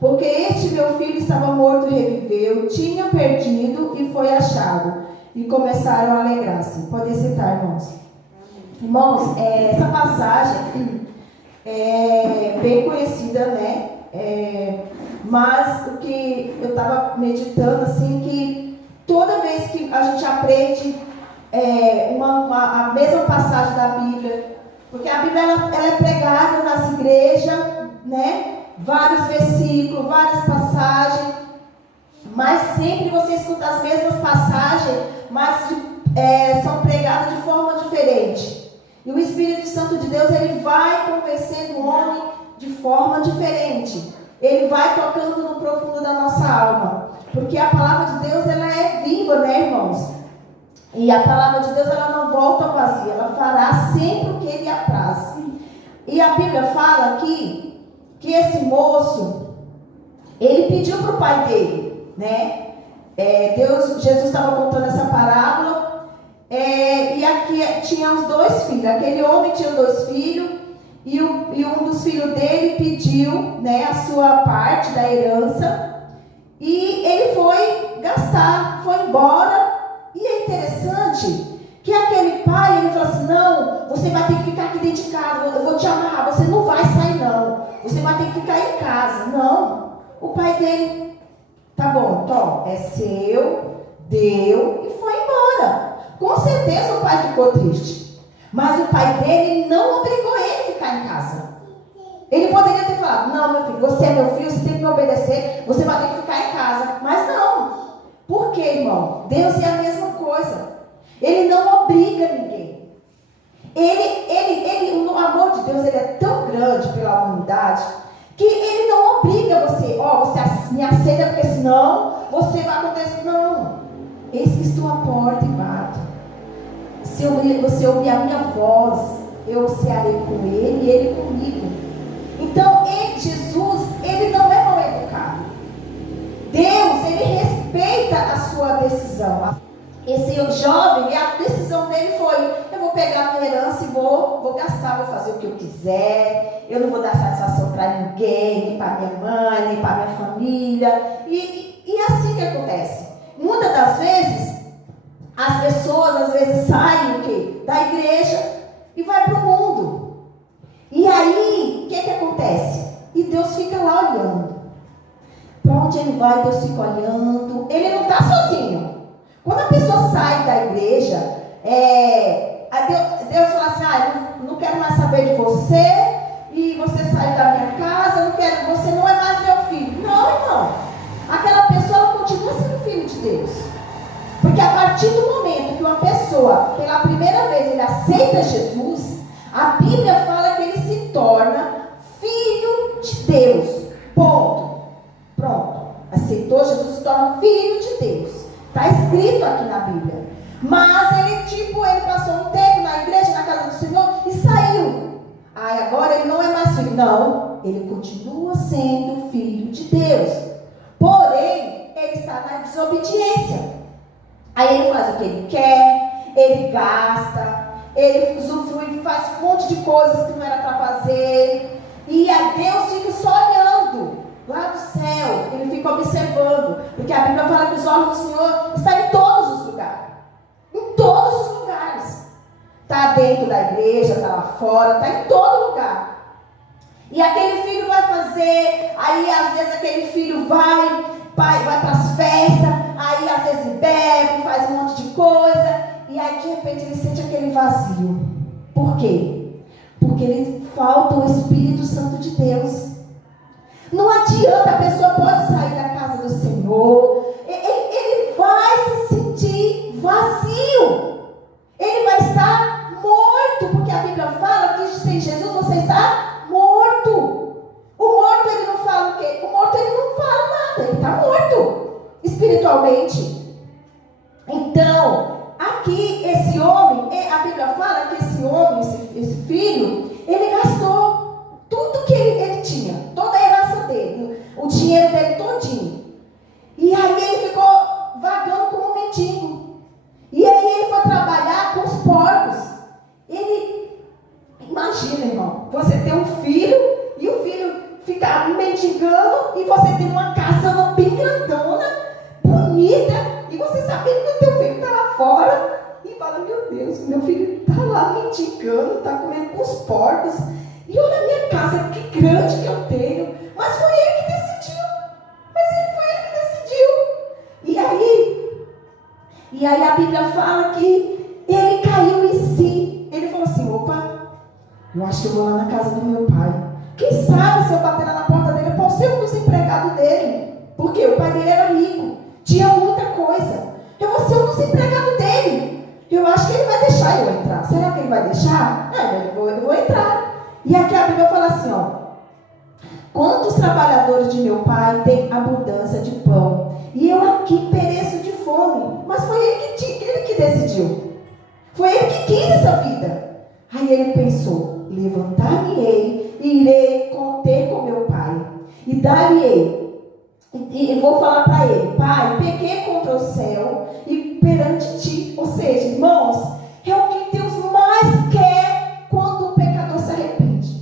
porque este meu filho estava morto e reviveu, tinha perdido e foi achado. E começaram a alegrar-se. Podem citar, irmãos. Irmãos, essa passagem é bem conhecida, né? Mas o que eu estava meditando, assim, que toda vez que a gente aprende a mesma passagem da Bíblia, porque a Bíblia ela é pregada nas igrejas, né? Vários versículos, várias passagens, mas sempre você escuta as mesmas passagens, mas são pregadas de forma diferente. E o Espírito Santo de Deus, ele vai convencendo o homem de forma diferente. Ele vai tocando no profundo da nossa alma. Porque a palavra de Deus, ela é viva, né, irmãos? E a palavra de Deus, ela não volta vazia. Ela fará sempre o que ele apraz. E a Bíblia fala aqui que esse moço, ele pediu para o pai dele, né? Jesus estava contando essa parábola, e aqui tinha os 2 filhos. Aquele homem tinha 2 filhos, e um dos filhos dele pediu, né, a sua parte da herança, e ele foi gastar, foi embora. E é interessante que aquele pai, ele falou assim: não, você vai ter que ficar aqui dentro de casa, eu vou te amarrar, você não vai sair não, você vai ter que ficar em casa. Não, o pai dele, tá bom, Tom, é seu, deu e foi embora. Com certeza o pai ficou triste, mas o pai dele não obrigou ele a ficar em casa. Ele poderia ter falado: não, meu filho, você é meu filho, você tem que me obedecer, você vai ter que ficar em casa. Mas não. Por quê, irmão? Deus é a mesma coisa. Ele não obriga ninguém. O amor de Deus, ele é tão grande pela humanidade, que ele não obriga você. Você me aceita, porque senão você vai acontecer. Não. Eis que estou à porta e bato. Se você ouvir a minha voz, eu cearei com ele e ele comigo. Então, Jesus, ele não é mal educado. Deus, ele respeita a sua decisão. Esse jovem, a decisão dele foi: eu vou pegar minha herança e vou gastar, vou fazer o que eu quiser, eu não vou dar satisfação para ninguém, nem para minha mãe, nem para minha família. E assim que acontece. Muitas das vezes, as pessoas às vezes saem o quê? Da igreja e vai para o mundo. E aí, o que acontece? E Deus fica lá olhando. Para onde ele vai, Deus fica olhando. Ele não está sozinho. Quando a pessoa sai da igreja, Deus fala assim: não quero mais saber de você, e você saiu da minha casa, você não é mais meu filho. Não, irmão. Aquela pessoa, ela continua sendo filho de Deus. Porque a partir do momento que uma pessoa, pela primeira vez, ele aceita Jesus, a Bíblia fala que ele se torna filho de Deus. Ponto. Pronto. Aceitou Jesus, se torna filho de Deus. Está escrito aqui na Bíblia. Mas ele passou um tempo na igreja, na casa do Senhor, e saiu. Agora ele não é mais filho. Não, ele continua sendo filho de Deus. Porém, ele está na desobediência. Aí ele faz o que ele quer, ele gasta, ele usufrui, faz um monte de coisas que não era para fazer. E a Deus fica só olhando lá do céu, ele fica observando, porque a Bíblia fala que os olhos do Senhor estão em todos os lugares. Em todos os lugares. Está dentro da igreja, está lá fora, está em todo lugar. E aquele filho vai fazer, aí às vezes aquele filho vai para as festas, aí às vezes bebe, faz um monte de coisa, e aí de repente ele sente aquele vazio. Por quê? Porque ele falta o Espírito Santo de Deus. Não adianta, a pessoa pode sair da casa do Senhor, ele vai se sentir vazio, ele vai estar morto, porque a Bíblia fala que sem Jesus você está morto. O morto, ele não fala o quê? O morto, ele não fala nada, ele está morto espiritualmente. Então, aqui esse homem, a Bíblia fala que esse homem, esse filho, ele gastou tudo que ele tinha, toda a herança dele, o dinheiro dele todinho. E aí ele ficou vagando como um mendigo. E aí ele foi trabalhar com os porcos. Imagina, irmão, você ter um filho e o filho ficar mendigando e você tem uma casa bem grandona, bonita, e você sabendo que o teu filho está lá fora, e fala, meu Deus, meu filho está lá mendigando, está comendo com os porcos, e olha a minha casa, que grande que eu tenho, mas foi ele que decidiu, E aí a Bíblia fala que ele caiu em si. Ele falou assim, opa, eu acho que eu vou lá na casa do meu pai. Quem sabe se eu bater lá na porta dele, eu posso ser um dos empregados dele. Porque o pai dele era rico, tinha muita coisa. Eu vou ser um dos empregados dele. Eu acho que ele vai deixar eu entrar. Será que ele vai deixar? Eu vou entrar. E aqui a Bíblia fala assim, ó. Quantos trabalhadores de meu pai têm abundância de pão? E eu aqui pereço de fome. Mas foi ele que decidiu. Foi ele que quis essa vida. Aí ele pensou, levantar-me-ei e irei ter com meu pai. E dar-lhe-ei. E vou falar para ele, pai, pequei contra o céu e perante ti. Ou seja, irmãos, é o que Deus mais quer quando o pecador se arrepende.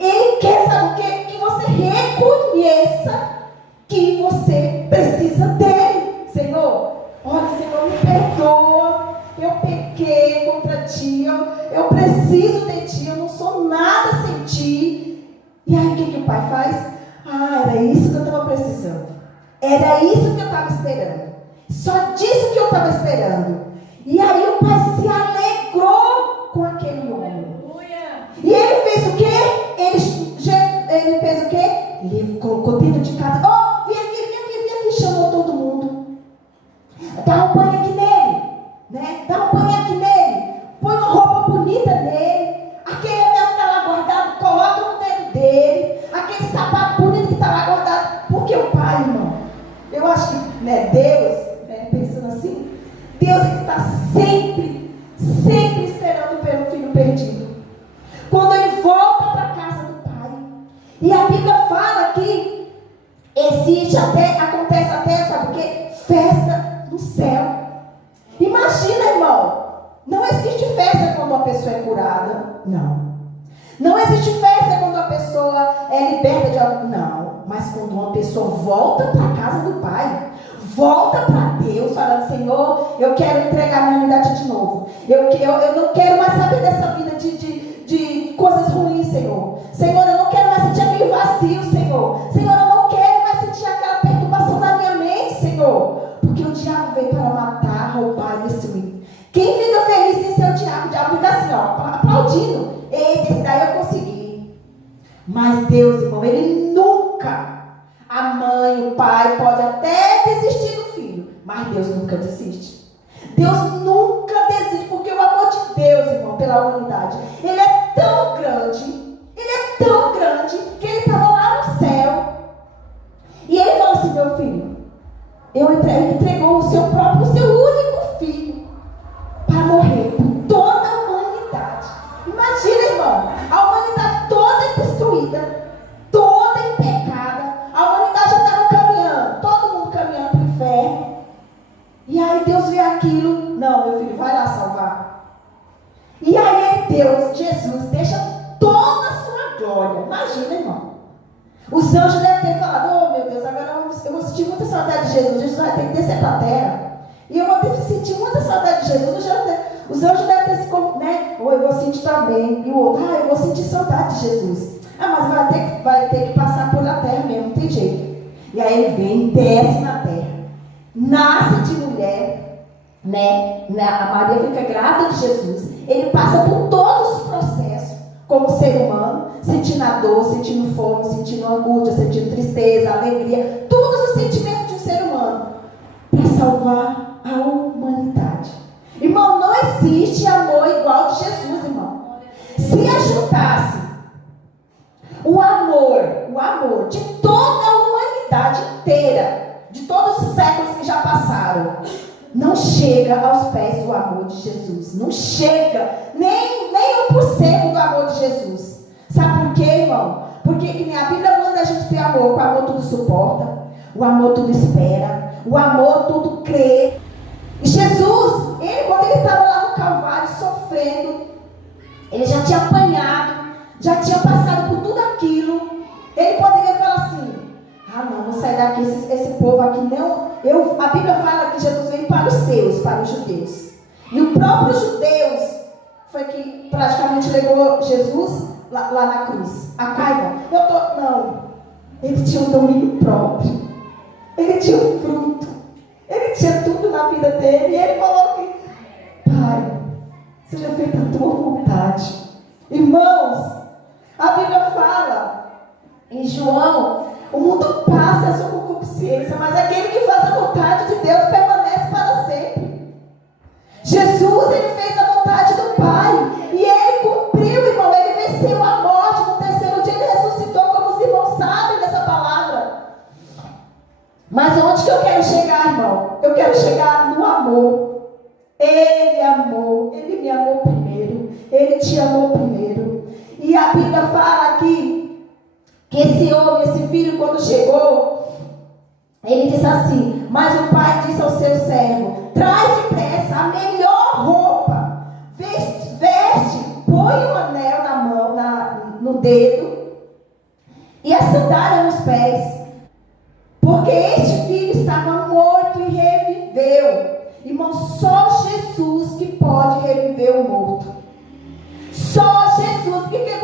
Ele quer, sabe o quê? Que você reconheça que você precisa dele. Senhor, olha, Senhor, me perdoa. Eu pequei contra ti. Eu preciso de ti. Eu não sou nada sem ti. E aí o que o pai faz? Era isso que eu estava precisando. Era isso que eu estava esperando. Só disso que eu estava esperando. E aí o pai se alegrou com aquele homem. E ele fez o quê? Ele fez o quê? Ele colocou dentro de casa. Vem aqui, chamou todo mundo. Dá um banho aqui nele, né? Dá um banho aqui nele. Põe uma roupa bonita nele. Aquele anel que está lá guardado, coloca no dedo dele. Aquele sapato bonito que está lá guardado. Porque o pai, irmão, eu acho que, né, Deus, pensando assim, Deus está sempre esperando pelo filho perdido. Quando ele volta para a casa do pai. E a Bíblia fala que acontece até, sabe o quê? Festa no céu. Imagina, irmão, não existe festa quando uma pessoa é curada. Não existe festa quando a pessoa é liberta de algo. Não. Mas quando uma pessoa volta para a casa do pai, volta para Deus, falando, Senhor, eu quero entregar minha unidade de novo. Eu não quero mais saber dessa vida de coisas ruins, Senhor. Senhor, eu não quero mais sentir aquele vazio, Senhor. Senhor, eu não quero mais sentir aquela perturbação na minha mente, Senhor. Porque o diabo veio para matar, roubar e destruir. Quem fica feliz em ser o diabo fica assim, ó, aplaudindo. Eita, esse daí eu consegui. Mas Deus, irmão, ele nunca, a mãe, o pai, pode até desistir do filho, mas Deus nunca desiste. Deus nunca desiste, porque o amor de Deus, irmão, pela humanidade, ele é tão grande, que ele estava lá no céu, e ele falou assim, meu filho, ele entregou o seu único filho, para morrer por toda a humanidade. Imagina, irmão, a humanidade toda destruída, toda em pecado, a humanidade já estava caminhando, todo mundo caminhando para o inferno. E aí Deus vê aquilo, não, meu filho, vai lá salvar. E aí Deus, Jesus, deixa toda a sua glória. Imagina, irmão. Os anjos devem ter falado, meu Deus, agora eu vou sentir muita saudade de Jesus. Jesus vai ter que descer para a terra. E eu vou ter que sentir muita saudade de Jesus. Os anjos devem ter se, né? Ou eu vou sentir também. E o outro, eu vou sentir saudade de Jesus. Mas vai ter que passar por a terra mesmo, não tem jeito. E aí ele vem, desce na terra. Nasce de mulher, né? A Maria fica grávida de Jesus. Ele passa por todos os processos, como ser humano, sentindo a dor, sentindo fome, sentindo angústia, sentindo tristeza, alegria, todos os sentimentos de um ser humano, para salvar a humanidade. Irmão, não existe amor igual de Jesus, irmão. Se ajuntasse o amor de toda a humanidade inteira, de todos os séculos que já passaram, não chega aos pés do amor de Jesus. Não chega nem 1% do amor de Jesus. Sabe por quê, irmão? Porque que nem a Bíblia manda a gente ter amor. O amor tudo suporta, o amor tudo espera, o amor tudo crê. E Jesus, quando ele estava lá no Calvário sofrendo, ele já tinha apanhado, já tinha passado por tudo aquilo. Ele poderia falar assim, sair daqui, esse povo aqui não... a Bíblia fala que Jesus veio para os seus, para os judeus. E o próprio judeus foi que praticamente levou Jesus lá na cruz. A Caiba, não. Ele tinha um domínio próprio. Ele tinha um fruto. Ele tinha tudo na vida dele. E ele falou que, Pai, seja feita a tua vontade. Irmãos, a Bíblia fala em João, o mundo passa a sua concupiscência, mas aquele que faz a vontade de Deus permanece para sempre. Jesus, ele fez a vontade do Pai. E ele cumpriu, irmão. Ele venceu a morte. No terceiro dia ele ressuscitou, como os irmãos sabem dessa palavra. Mas onde que eu quero chegar, irmão? Eu quero chegar no amor. Ele amou. Ele me amou primeiro. Ele te amou primeiro. E a Bíblia fala aqui que esse homem, esse filho, quando chegou, ele disse assim: mas o pai disse ao seu servo: traz depressa a melhor roupa, veste, põe um anel na mão, no dedo, e a sandália nos pés, porque este filho estava morto e reviveu. Irmão, só Jesus que pode reviver o morto. Só Jesus, porque a Bíblia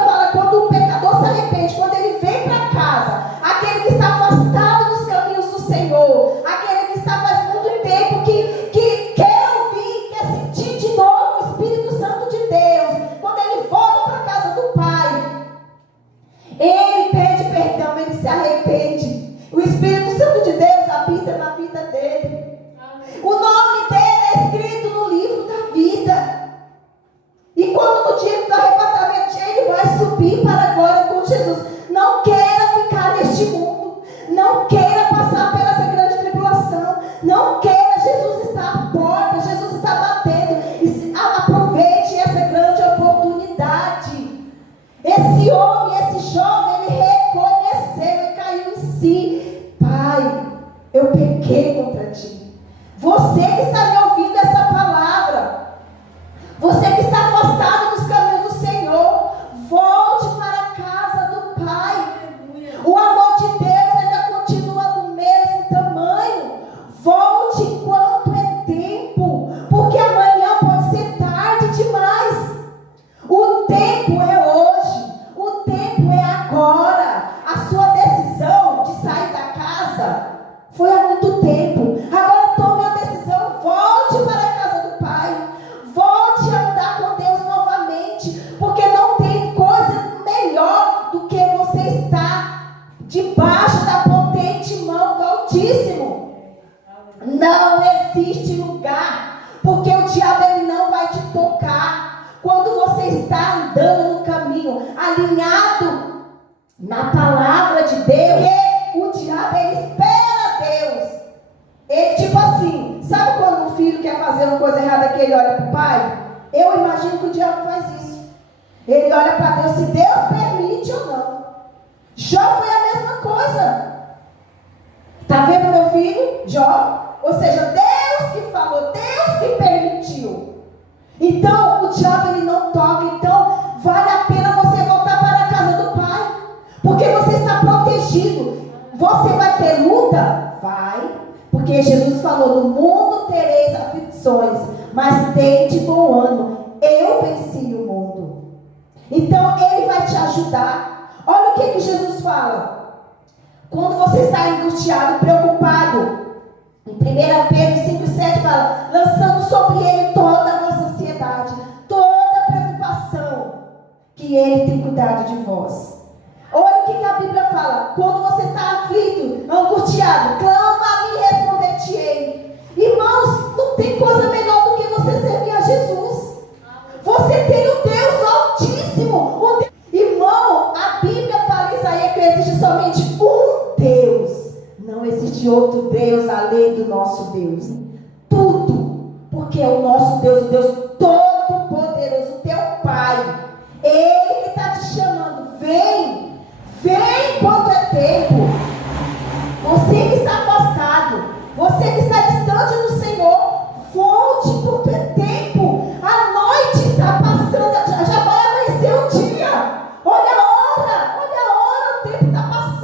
fala, quando o pecador se arrepende, quando ele vem para casa, aquele que está afastado dos caminhos do Senhor, aquele que está faz muito tempo que quer ouvir, quer sentir de novo o Espírito Santo de Deus, quando ele volta para a casa do Pai, ele pede perdão, ele se arrepende. O Espírito Santo de Deus habita na vida dele. O nome dele é escrito no livro da vida. E quando no dia do arrebatamento ele vai subir para a glória com Jesus. Não queira ficar neste mundo. Não queira passar pela essa grande tribulação. Não queira. Jesus está à porta. Jesus está batendo. Aproveite essa grande oportunidade. Esse homem, esse jovem, ele reconheceu e caiu em si. Pai, eu pequei contra ti. Você que está me ouvindo essa palavra, você que está afastado dos caminhos do Senhor, volte para a casa do Pai. O amor de Deus ainda continua do mesmo tamanho. Volte enquanto é tempo, porque amanhã pode ser tarde demais. O tempo é hoje, o tempo é agora. A sua decisão de sair da casa foi há muito tempo. Agora tome a decisão, volte para a casa do Pai. Volte a andar com Deus novamente, porque não tem coisa melhor do que você estar debaixo da potente mão do Altíssimo. Não existe lugar, porque o diabo ele não vai te tocar. Quando você está andando no caminho, alinhado na palavra de Deus, o diabo ele espera Deus. Ele tipo assim, sabe quando um filho quer fazer uma coisa errada que ele olha para o pai? Eu imagino que o diabo faz isso. Ele olha para Deus se Deus permite ou não. Jó foi a mesma coisa. Está vendo meu filho? Jó. Ou seja, Deus que falou, Deus que permitiu. Então, o diabo ele não toca. Então, vale a pena você voltar para a casa do Pai. Porque você está protegido. Você vai ter luta? Vai. Porque Jesus falou, no mundo tereis aflições, mas tende bom ânimo. Eu venci o mundo. Então, ele vai te ajudar. Olha o que Jesus fala. Quando você está angustiado, preocupado, em 1 Pedro 5,7 fala, lançando sobre ele toda a vossa ansiedade, toda a preocupação, que ele tem cuidado de vós. Olha o que a Bíblia fala. Quando você está aflito, angustiado, clama a mim e responder-te-ei. Irmãos, não tem coisa melhor do que você servir a Jesus. Você tem o Deus Altíssimo. Irmão, a Bíblia fala em Isaías que existe somente um Deus. Não existe outro Deus além do nosso Deus. Tudo. Porque é o nosso Deus, o Deus Todo-Poderoso, o teu Pai. Ele que está te chamando. Vem. Vem enquanto é tempo. Você que está afastado, você que está distante do Senhor, volte enquanto é tempo. A noite está passando, já vai amanhecer o dia. Olha a hora, o tempo está passando.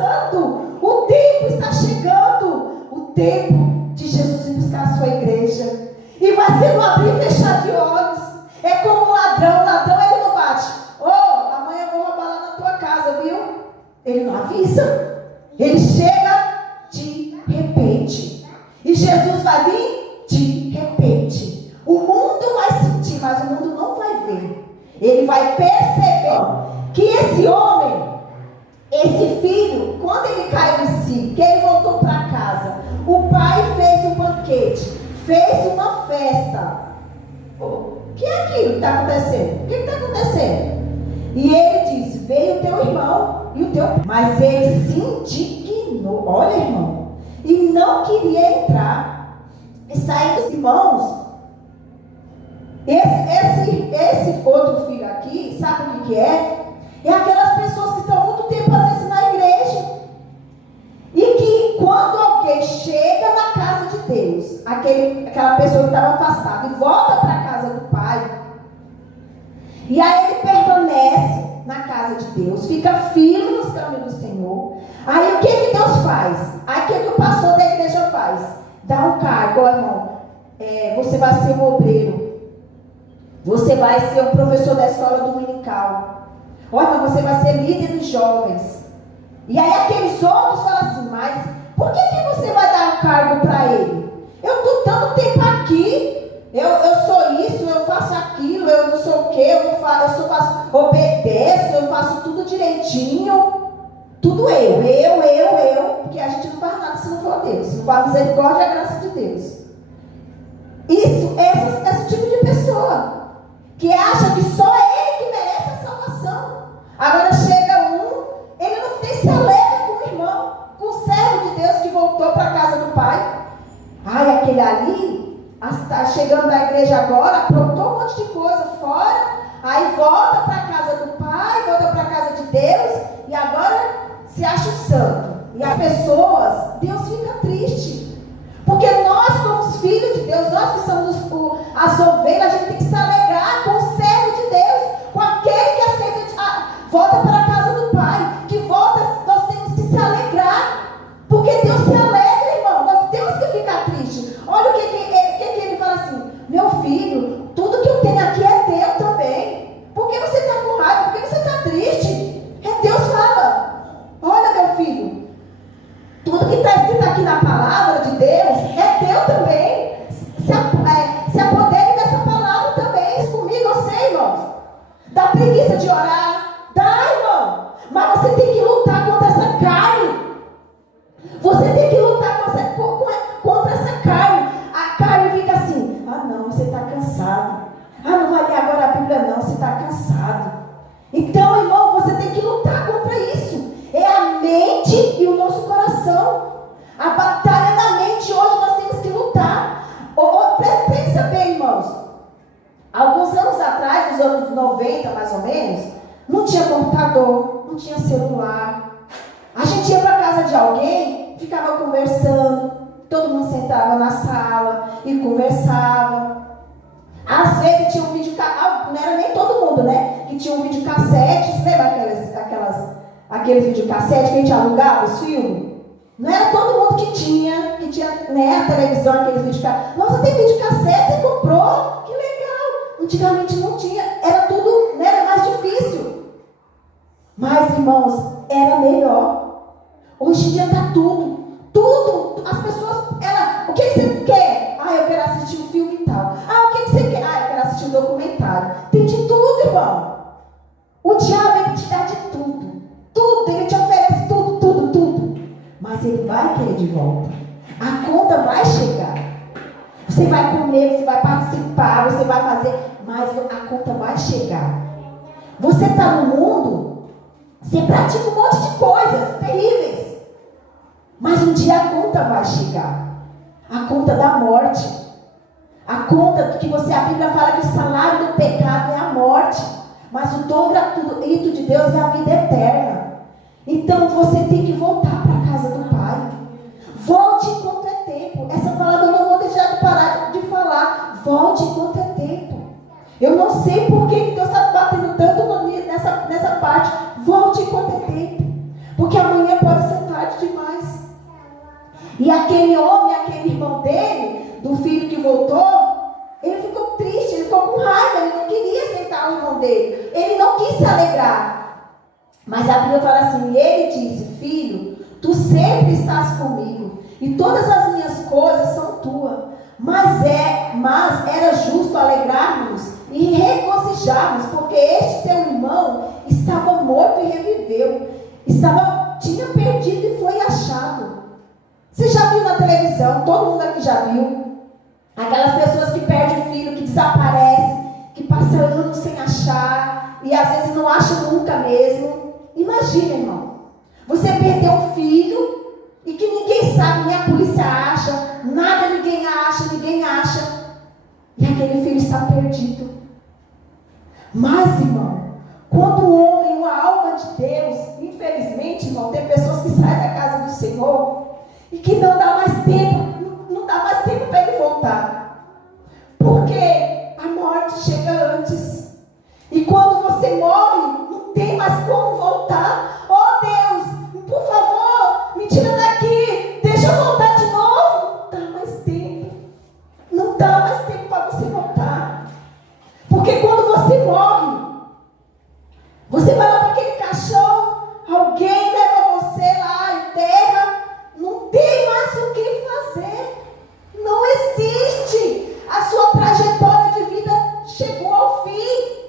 está chegando o tempo de Jesus ir buscar a sua igreja. E vai ser um abrir e fechar de olhos. É como um ladrão. O ladrão, ele não bate. Amanhã eu vou roubar lá na tua casa, viu? Ele não avisa. Ele chega de repente. E Jesus vai vir de repente. O mundo vai sentir, mas o mundo não vai ver. Ele vai perceber que esse homem, esse filho, quando ele caiu em si, que ele voltou para casa, o pai fez um banquete, fez uma festa. O que é aquilo que está acontecendo? O que está acontecendo? E ele disse: veio o teu irmão e o teu pai. Mas ele se indignou, olha, irmão, e não queria entrar. E saindo dos irmãos, esse outro filho aqui, sabe o que é? É aquelas pessoas que estão muito tempo às vezes na igreja. E que quando alguém chega na casa de Deus, aquela pessoa que estava afastada e volta para a casa do pai, e aí ele permanece na casa de Deus, fica firme nos caminhos do Senhor. Aí o que Deus faz? Aí o que o pastor da igreja faz? Dá um cargo, irmão. Você vai ser um obreiro. Você vai ser um professor da escola dominical. Olha, você vai ser líder dos jovens. E aí aqueles outros falam assim: mas por que você vai dar um cargo para ele? Eu estou tanto tempo aqui, eu sou isso, eu faço aquilo, eu não sou o que, obedeço, eu faço tudo direitinho. Tudo eu, porque a gente não faz nada se não for Deus. Não faz misericórdia e a graça de Deus. Esse tipo de pessoa que acha que só ele que merece a salvação. Agora chega ele não tem se alegra com o irmão, com o servo de Deus que voltou para a casa do pai. Ai, aquele ali está chegando da igreja agora, aprontou um monte de coisa fora, aí volta para a casa do pai, volta para a casa de Deus, e agora se acha o santo. E as pessoas, Deus fica triste. Porque nós, como os filhos de Deus, nós que somos as ovelhas, a gente tem que se alegrar com o servo de Deus, com aquele que aceita, volta para a casa do pai, que volta, nós temos que se alegrar, porque Deus se alegra, irmão, nós temos que ficar tristes. Olha o que ele fala assim: meu filho, tudo que eu tenho aqui é teu também. Por que você está com raiva? Por que você está triste? Deus fala: olha, meu filho, tudo que está escrito aqui na palavra de Deus é teu também. Se apodere dessa palavra também. Isso comigo, eu sei, irmãos. Dá preguiça de orar? Dá, irmão. Mas você tem que lutar contra essa carne. Você tem que lutar contra essa carne. A carne fica assim: não, você está cansado. Não vai ler agora a Bíblia não, você está cansado. Então, irmão, você tem que lutar contra isso. É a mente e o nosso coração. A batalha da mente hoje nós temos que lutar. Pensa bem, irmãos. Alguns anos atrás, nos anos 90 mais ou menos, não tinha computador, não tinha celular. A gente ia para casa de alguém, ficava conversando, todo mundo sentava na sala e conversava. Às vezes tinha um videocassete, não era nem todo mundo, né? Que tinha um videocassete, você lembra aqueles videocassetes que a gente alugava os filmes? Não era todo mundo que tinha né, a televisão, aqueles videocassetes. Nossa, tem videocassete, você comprou? Que legal! Antigamente não tinha, era tudo, né, era mais difícil. Mas, irmãos, era melhor. Hoje em dia está tudo. As pessoas, o que você quer? Eu quero assistir um filme e tal. O que você quer? Eu quero assistir um documentário. Tem de tudo, irmão. O diabo, ele te dá de tudo. Tudo, ele te oferece tudo. Mas ele vai querer de volta. A conta vai chegar. Você vai comer, você vai participar, você vai fazer, mas a conta vai chegar. Você está no mundo, você pratica um monte de coisas terríveis. Mas um dia a conta vai chegar. A conta da morte. A conta que a Bíblia fala que o salário do pecado é a morte. Mas o dom gratuito de Deus é a vida eterna. Então você tem que voltar para a casa do Pai. Volte enquanto é tempo. Essa palavra eu não vou deixar de parar de falar. Volte enquanto é tempo. Eu não sei por que Deus está batendo tanto nessa parte. Volte enquanto é tempo. Porque amanhã pode ser tarde demais. E aquele homem, aquele irmão dele, do filho que voltou, ele ficou triste, ele ficou com raiva, ele não queria aceitar o irmão dele, ele não quis se alegrar. Mas a Bíblia fala assim, e ele disse, filho, tu sempre estás comigo, e todas as minhas coisas são tuas. Mas era justo alegrarmos e regozijarmos, porque este teu irmão estava morto e reviveu, tinha perdido e foi achado. Você já viu na televisão, todo mundo aqui já viu, aquelas pessoas que perdem filho, que desaparecem, que passam anos sem achar, e às vezes não acham nunca mesmo. Imagina, irmão, você perdeu um filho, e que ninguém sabe, nem a polícia acha, nada ninguém acha, e aquele filho está perdido. Mas, irmão, quando o homem, uma alma de Deus, infelizmente, irmão, tem pessoas que saem da casa do Senhor, e que não dá mais tempo para ele voltar, porque a morte chega antes, e quando você morre, não tem mais como voltar. Oh Deus, por favor, me tira daqui, deixa eu voltar de novo. Não dá mais tempo para você voltar, porque quando você morre, você vai lá para aquele caixão, alguém leva você lá, enterra, não tem mais o que fazer, não existe, a sua trajetória de vida chegou ao fim.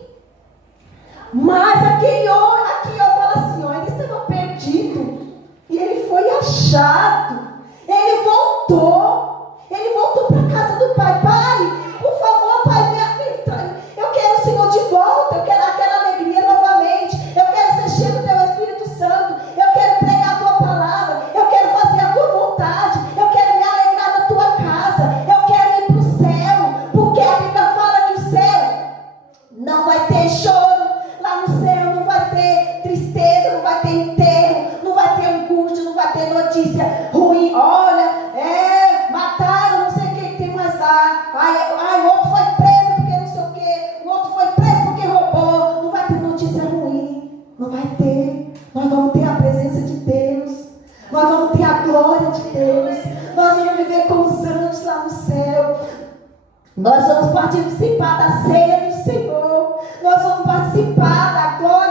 Mas aquele homem, aqui eu falo assim, ó, ele estava perdido, e ele foi achado, ele voltou para a casa do pai. Pai, por favor, pai, eu quero o Senhor de volta, eu quero aquela alegria novamente, eu quero ser cheio do teu Espírito Santo, eu quero pregar a tua palavra, eu quero fazer a tua vontade, eu quero me alegrar na tua casa, eu quero ir para o céu, porque a Bíblia fala que o céu não vai ter choro, lá no céu não vai ter tristeza, não vai ter enterro, não vai ter angústia, não vai ter notícia ruim. Olha, mataram, não sei o que tem mais lá. O outro foi preso porque não sei o que, o outro foi preso porque roubou. Não vai ter notícia ruim, não vai ter. Nós vamos ter a presença de Deus, nós vamos ter a glória de Deus, nós vamos viver com os anjos lá no céu. Nós vamos participar da ceia do Senhor, nós vamos participar da glória